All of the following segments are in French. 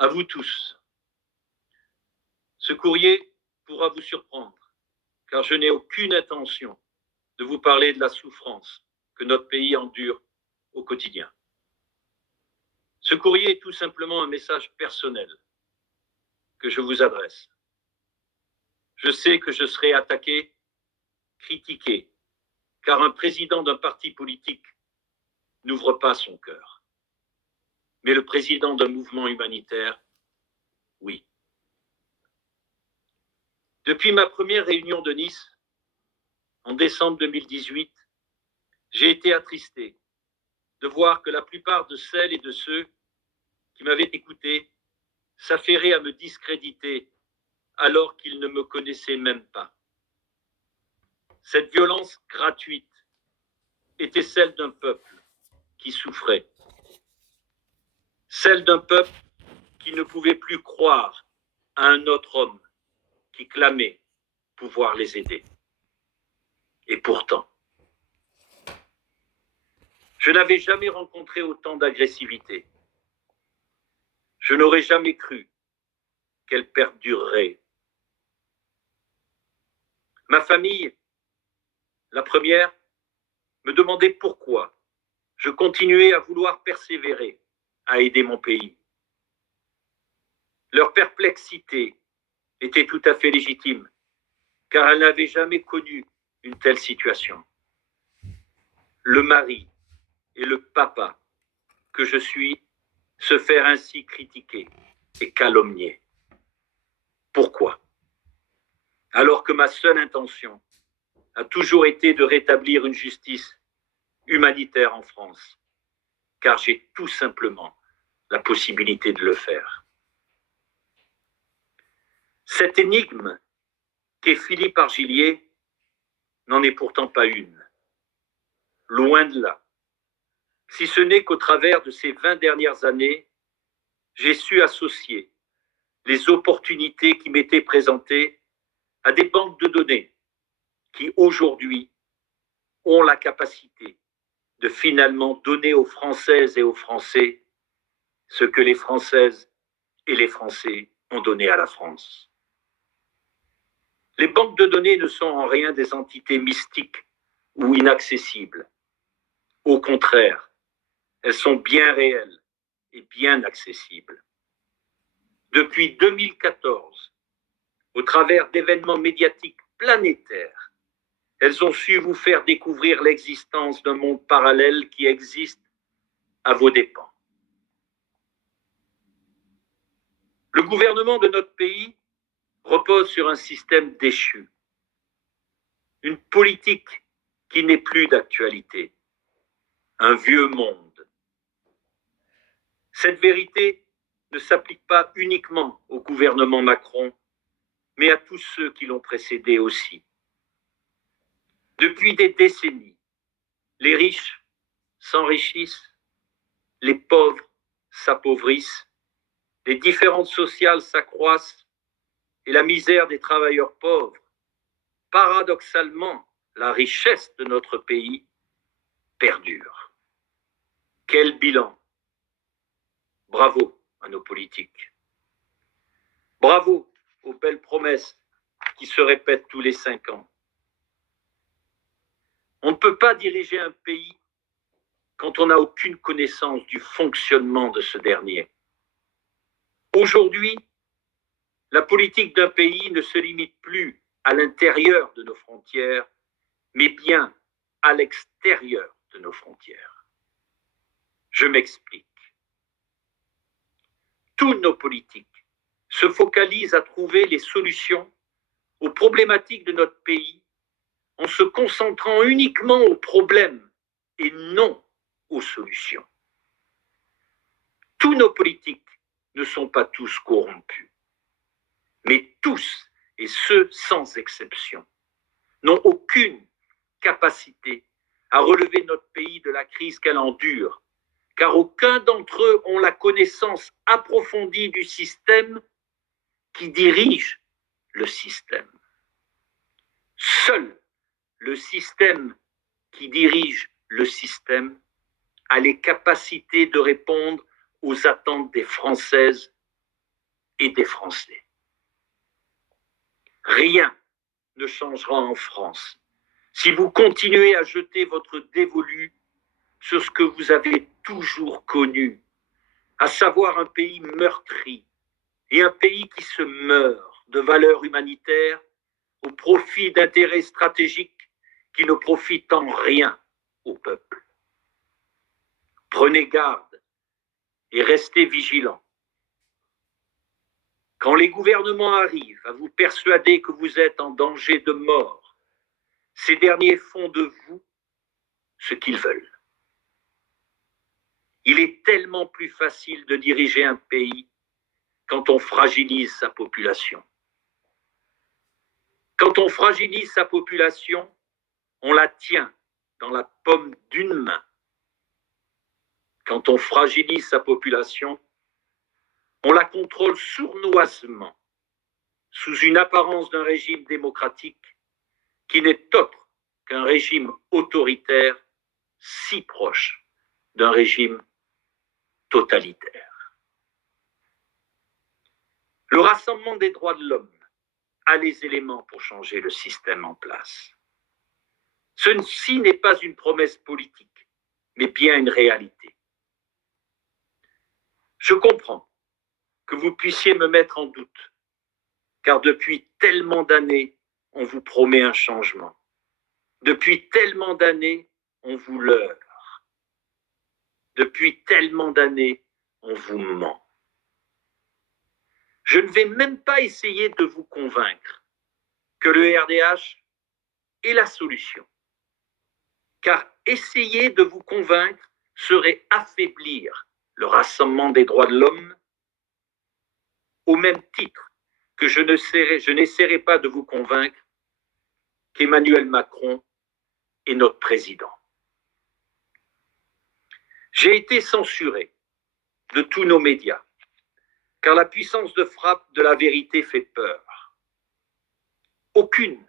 À vous tous. Ce courrier pourra vous surprendre, car je n'ai aucune intention de vous parler de la souffrance que notre pays endure au quotidien. Ce courrier est tout simplement un message personnel que je vous adresse. Je sais que je serai attaqué, critiqué, car un président d'un parti politique n'ouvre pas son cœur. Mais le président d'un mouvement humanitaire, oui. Depuis ma première réunion de Nice, en décembre 2018, j'ai été attristé de voir que la plupart de celles et de ceux qui m'avaient écouté s'affairaient à me discréditer alors qu'ils ne me connaissaient même pas. Cette violence gratuite était celle d'un peuple qui souffrait, celle d'un peuple qui ne pouvait plus croire à un autre homme qui clamait pouvoir les aider. Et pourtant, je n'avais jamais rencontré autant d'agressivité. Je n'aurais jamais cru qu'elle perdurerait. Ma famille, la première, me demandait pourquoi je continuais à vouloir persévérer à aider mon pays. Leur perplexité était tout à fait légitime, car elles n'avaient jamais connu une telle situation. Le mari et le papa que je suis se faire ainsi critiquer et calomnier. Pourquoi? Alors que ma seule intention a toujours été de rétablir une justice humanitaire en France, car j'ai tout simplement la possibilité de le faire. Cette énigme qu'est Philippe Argillier n'en est pourtant pas une. Loin de là. Si ce n'est qu'au travers de ces 20 dernières années, j'ai su associer les opportunités qui m'étaient présentées à des banques de données qui, aujourd'hui, ont la capacité de finalement donner aux Françaises et aux Français ce que les Françaises et les Français ont donné à la France. Les banques de données ne sont en rien des entités mystiques ou inaccessibles. Au contraire, elles sont bien réelles et bien accessibles. Depuis 2014, au travers d'événements médiatiques planétaires, elles ont su vous faire découvrir l'existence d'un monde parallèle qui existe à vos dépens. Le gouvernement de notre pays repose sur un système déchu, une politique qui n'est plus d'actualité, un vieux monde. Cette vérité ne s'applique pas uniquement au gouvernement Macron, mais à tous ceux qui l'ont précédé aussi. Depuis des décennies, les riches s'enrichissent, les pauvres s'appauvrissent, les différences sociales s'accroissent et la misère des travailleurs pauvres, paradoxalement, la richesse de notre pays perdure. Quel bilan! Bravo à nos politiques. Bravo aux belles promesses qui se répètent tous les 5 ans. On ne peut pas diriger un pays quand on n'a aucune connaissance du fonctionnement de ce dernier. Aujourd'hui, la politique d'un pays ne se limite plus à l'intérieur de nos frontières, mais bien à l'extérieur de nos frontières. Je m'explique. Toutes nos politiques se focalisent à trouver les solutions aux problématiques de notre pays en se concentrant uniquement aux problèmes et non aux solutions. Tous nos politiques ne sont pas tous corrompus, mais tous, et ceux sans exception, n'ont aucune capacité à relever notre pays de la crise qu'elle endure, car aucun d'entre eux ont la connaissance approfondie du système qui dirige le système. Seul le système qui dirige le système a les capacités de répondre aux attentes des Françaises et des Français. Rien ne changera en France si vous continuez à jeter votre dévolu sur ce que vous avez toujours connu, à savoir un pays meurtri et un pays qui se meurt de valeurs humanitaires au profit d'intérêts stratégiques qui ne profitent en rien au peuple. Prenez garde et restez vigilants. Quand les gouvernements arrivent à vous persuader que vous êtes en danger de mort, ces derniers font de vous ce qu'ils veulent. Il est tellement plus facile de diriger un pays quand on fragilise sa population. Quand on fragilise sa population, on la tient dans la paume d'une main. Quand on fragilise sa population, on la contrôle sournoisement sous une apparence d'un régime démocratique qui n'est autre qu'un régime autoritaire si proche d'un régime totalitaire. Le Rassemblement des droits de l'homme a les éléments pour changer le système en place. Ceci n'est pas une promesse politique, mais bien une réalité. Je comprends que vous puissiez me mettre en doute, car depuis tellement d'années, on vous promet un changement. Depuis tellement d'années, on vous leurre. Depuis tellement d'années, on vous ment. Je ne vais même pas essayer de vous convaincre que le RDH est la solution, car essayer de vous convaincre serait affaiblir le Rassemblement des droits de l'homme au même titre que je n'essaierai pas de vous convaincre qu'Emmanuel Macron est notre président. J'ai été censuré de tous nos médias, car la puissance de frappe de la vérité fait peur. Aucune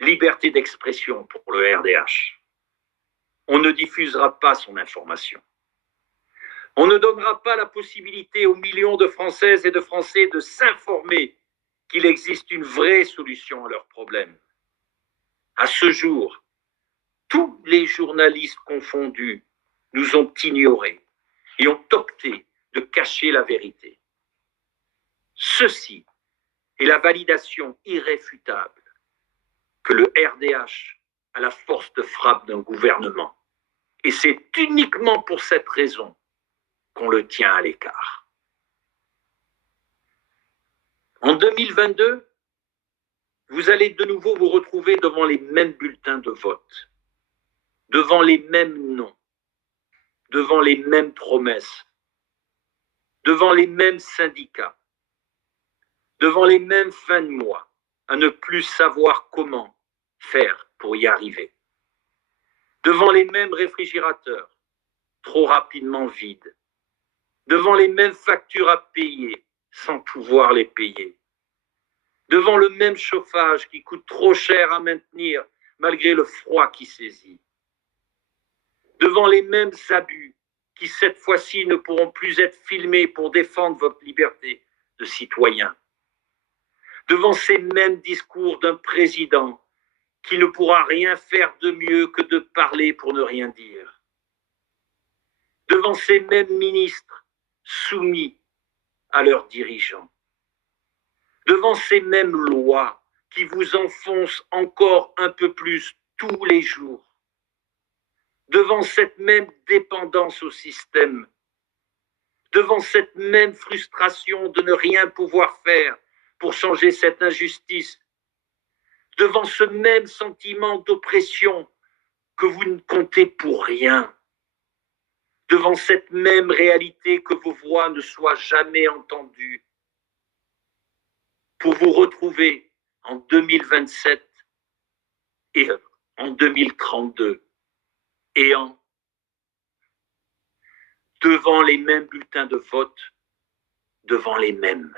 liberté d'expression pour le RDH. On ne diffusera pas son information. On ne donnera pas la possibilité aux millions de Françaises et de Français de s'informer qu'il existe une vraie solution à leurs problèmes. À ce jour, tous les journalistes confondus nous ont ignorés et ont opté de cacher la vérité. Ceci est la validation irréfutable que le RDH a la force de frappe d'un gouvernement. Et c'est uniquement pour cette raison qu'on le tient à l'écart. En 2022, vous allez de nouveau vous retrouver devant les mêmes bulletins de vote, devant les mêmes noms, devant les mêmes promesses, devant les mêmes syndicats, devant les mêmes fins de mois, à ne plus savoir comment faire pour y arriver, devant les mêmes réfrigérateurs, trop rapidement vides, devant les mêmes factures à payer sans pouvoir les payer, devant le même chauffage qui coûte trop cher à maintenir malgré le froid qui saisit, devant les mêmes abus qui cette fois-ci ne pourront plus être filmés pour défendre votre liberté de citoyen, devant ces mêmes discours d'un président qui ne pourra rien faire de mieux que de parler pour ne rien dire, devant ces mêmes ministres soumis à leurs dirigeants, devant ces mêmes lois qui vous enfoncent encore un peu plus tous les jours, devant cette même dépendance au système, devant cette même frustration de ne rien pouvoir faire pour changer cette injustice, devant ce même sentiment d'oppression que vous ne comptez pour rien, devant cette même réalité que vos voix ne soient jamais entendues, pour vous retrouver en 2027 et en 2032 et devant les mêmes bulletins de vote, devant les mêmes.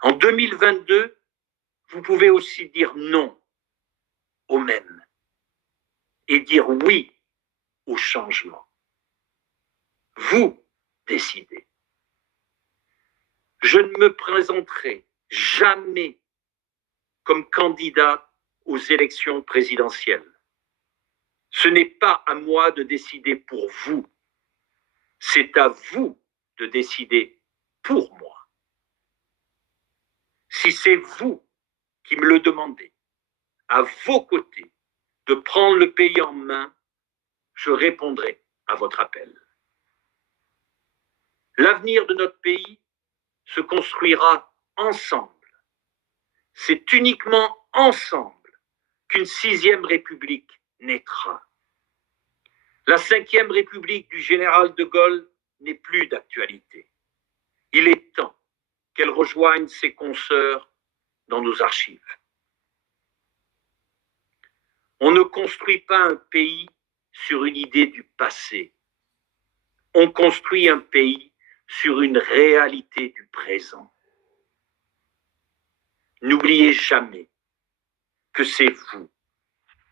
En 2022, vous pouvez aussi dire non aux mêmes et dire oui au changement. Vous décidez. Je ne me présenterai jamais comme candidat aux élections présidentielles. Ce n'est pas à moi de décider pour vous, c'est à vous de décider pour moi. Si c'est vous qui me le demandez, à vos côtés, de prendre le pays en main, je répondrai à votre appel. L'avenir de notre pays se construira ensemble. C'est uniquement ensemble qu'une 6e République naîtra. La 5e République du général de Gaulle n'est plus d'actualité. Il est temps qu'elle rejoigne ses consoeurs dans nos archives. On ne construit pas un pays sur une idée du passé. On construit un pays sur une réalité du présent. N'oubliez jamais que c'est vous,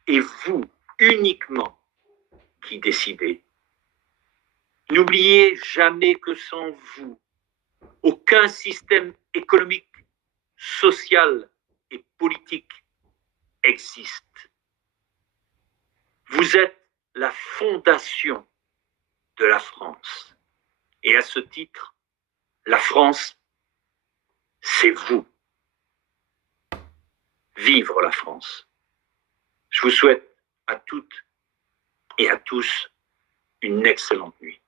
et vous uniquement, qui décidez. N'oubliez jamais que sans vous, aucun système économique, social et politique existe. Vous êtes la fondation de la France. Et à ce titre, la France, c'est vous. Vivre la France. Je vous souhaite à toutes et à tous une excellente nuit.